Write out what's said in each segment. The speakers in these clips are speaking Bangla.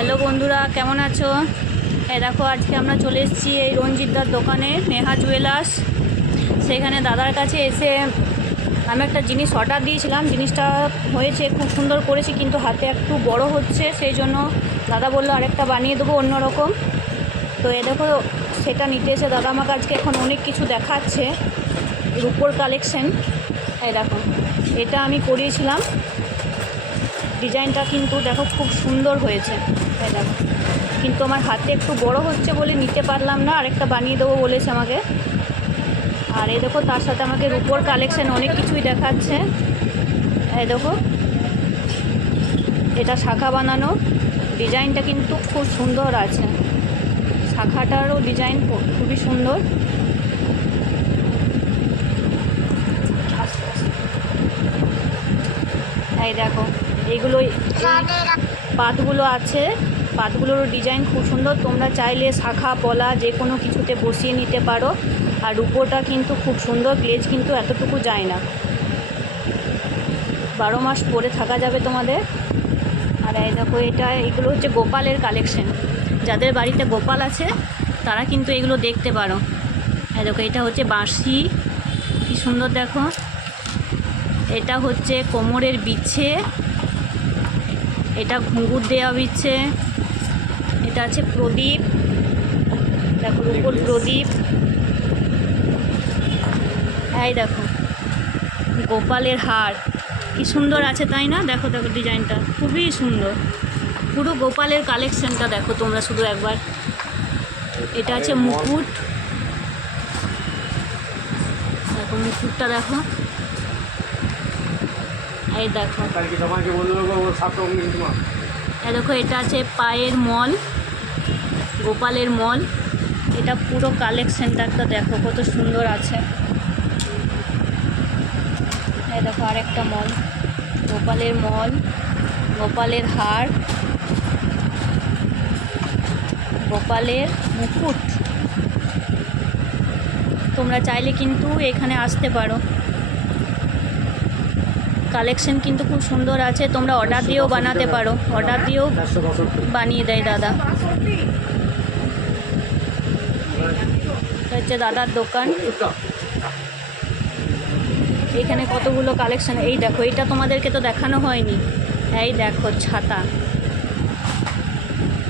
হ্যালো বন্ধুরা, কেমন আছো? দেখো, আজকে আমরা চলে এসেছি এই রঞ্জিতদার দোকানে, নেহা জুয়েলার্স। সেখানে দাদার কাছে এসে আমি একটা জিনিস অর্ডার দিয়েছিলাম। জিনিসটা হয়েছে, খুব সুন্দর করেছি, কিন্তু হাতে একটু বড় হচ্ছে, সেই জন্য দাদা বললো আরেকটা বানিয়ে দেবো অন্যরকম। তো দেখো, সেটা নিতে এসে দাদা আমাকে আজকে এখন অনেক কিছু দেখাচ্ছে রূপোর কালেকশন। দেখো, এটা আমি করিয়েছিলাম, ডিজাইনটা কিন্তু দেখো খুব সুন্দর হয়েছে। দেখো, কিন্তু আমার হাতে একটু বড় হচ্ছে বলে নিতে পারলাম না, আরেকটা বানিয়ে দেবো বলেছে আমাকে। আর এই দেখো, তার সাথে আমাকে রূপোর কালেকশন অনেক কিছুই দেখাচ্ছে। এই দেখো, এটা শাখা বানানো, ডিজাইনটা কিন্তু খুব সুন্দর আছে, শাখাটারও ডিজাইন খুবই সুন্দর। এই দেখো, এইগুলো পাতগুলো আছে, পাতগুলোর ডিজাইন খুব সুন্দর। তোমরা চাইলে শাখা পলা যে কোনো কিছুতে বসিয়ে নিতে পারো। আর রূপোটা কিন্তু খুব সুন্দর, গ্লেজ কিন্তু এতটুকু যায় না, 12 মাস পরে থাকা যাবে তোমাদের। আর এই দেখো, এগুলো হচ্ছে গোপালের কালেকশন। যাদের বাড়িতে গোপাল আছে তারা কিন্তু এগুলো দেখতে পারো। এই দেখো, এটা হচ্ছে বাঁশি, কি সুন্দর দেখো। এটা হচ্ছে কোমরের বিছে, এটা ঘুঙুর দেওয়া বিছে। এটা আছে প্রদীপ, দেখো রূপোর প্রদীপ। এই দেখো, গোপালের হার, কি সুন্দর আছে তাই না? দেখো দেখো, ডিজাইনটা খুবই সুন্দর, পুরো গোপালের কালেকশনটা দেখো তোমরা শুধু একবার। এটা আছে মুকুট, দেখো মুকুটটা দেখো। এই দেখো, এই দেখো, এটা আছে পায়ের মল, গোপালের মল। এটা পুরো কালেকশনটা একটা দেখো কত সুন্দর আছে। এই দেখো, আরেকটা মল, গোপালের মল, গোপালের হার, গোপালের মুকুট। তোমরা চাইলে কিন্তু এখানে আসতে পারো, কালেকশন কিন্তু খুব সুন্দর আছে। তোমরা অর্ডার দিয়েও বানাতে পারো, অর্ডার দিয়েও বানিয়ে দেয় দাদা। হচ্ছে দাদার দোকান, এখানে কতগুলো কালেকশন। এই দেখো, এইটা তোমাদেরকে তো দেখানো হয়নি। এই দেখো, ছাতা,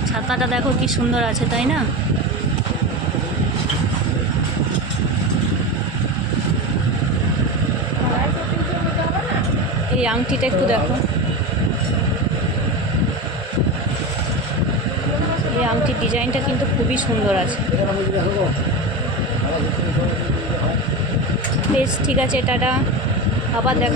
ছাতাটা দেখো কি সুন্দর আছে তাই না? এই আংটিটা একটু দেখো, এই আংটির ডিজাইনটা কিন্তু খুবই সুন্দর আছে। বেশ, ঠিক আছে, টাটা, আবার দেখা।